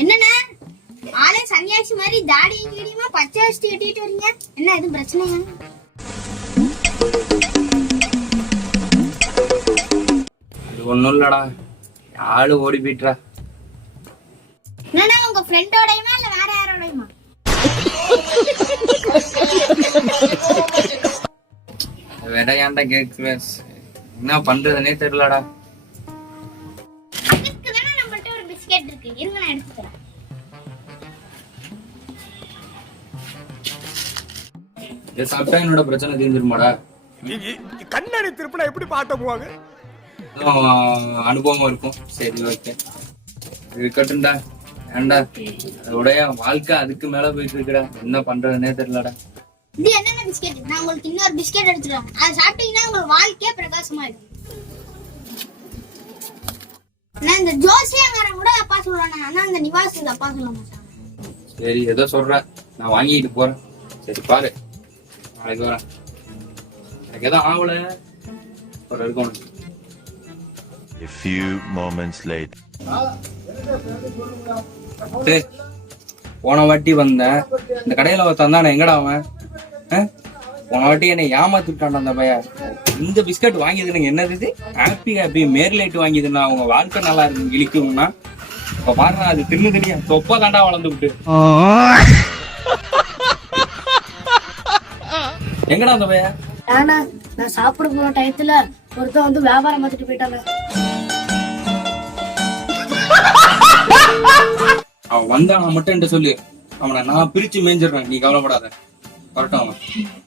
என்னண்ணா ஆளே சன்னியாசி மாதிரி தாடியும் கீடியுமா பச்சை வச்சு கட்டிட்டு வரீங்க? என்ன எதுவும் பிரச்சனையா? அது ஒண்ணும் இல்லடா, ஆளு ஓடி போயிட்டா. என்னண்ணா உங்க ஃப்ரெண்டோடையுமா இல்ல வேற யாரோடையுமா? வேற ஏன்டா கேக்குற? என்ன பண்றதுன்னே தெரியலடா. அதுக்கு தானே நம்மள்ட்ட ஒரு பிஸ்கெட் இருக்கு, இருங்க நான் எடுத்துக்கிறேன். இதை சாப்பிட்டா என்னோட பிரச்சனை தீர்ந்துருமாடா? கண்ணாடி திருப்பினா எப்படி பாட்ட போவாங்க? அனுபவம் இருக்கும். சரி ஓகே, இருக்கட்டும்டா. ஏன்டா அதோடைய வாழ்க்கை அதுக்கு மேல போயிட்டு இருக்குடா. என்ன பண்றதுன்னே தெரியலடா. இது என்னென்ன பிஸ்கெட்? நான் உங்களுக்கு இன்னொரு பிஸ்கெட் எடுத்துறேன். அதை சாப்பிட்டீங்கன்னா உங்க வாழ்க்கையே பிரகாசமா இருக்கும். நான் இந்த ஜோசியங்காரன் கூட அப்பா சொல்றானே, ஆனா இந்த நிவாஸ் அப்பா சொல்ல மாட்டாங்க. சரி ஏதோ சொல்ற, நான் வாங்கிட்டு போறேன். சரி பாரு, நாளைக்கு வரேன். எனக்கு எதுவும் ஆகல ஒரு இருக்கணும். A few moments later. போன வாட்டி வந்தேன், இந்த கடையில வந்தானே எங்கடா அவன்? போன வாட்டி என்னை ஏமாத்திட்டான் அந்த பையன். இந்த பிஸ்கட் வாங்கியதுன்னு என்னது இது? ஹாப்பி ஹாப்பி மேர்லைட் வாங்கியதுன்னா அவங்க வாழ்க்கை நல்லா இருக்கு இழிக்கும்னா. இப்ப பாருங்க, அது தின்னு தினியா தொப்பா தாண்டா வளர்ந்து விட்டு. எங்கடா அந்த பையன்? ஏன்னா நான் சாப்பிட போன டயத்துல ஒருத்தன் வந்து வியாபாரம் பார்த்துட்டு போயிட்டாங்க. அவன் வந்தான மட்டும் என்கிட்ட சொல்லு, அவனை நான் பிரிச்சு மேய்ஞ்சிடுறேன், நீ கவலைப்படாத. வரட்டும் அவன்.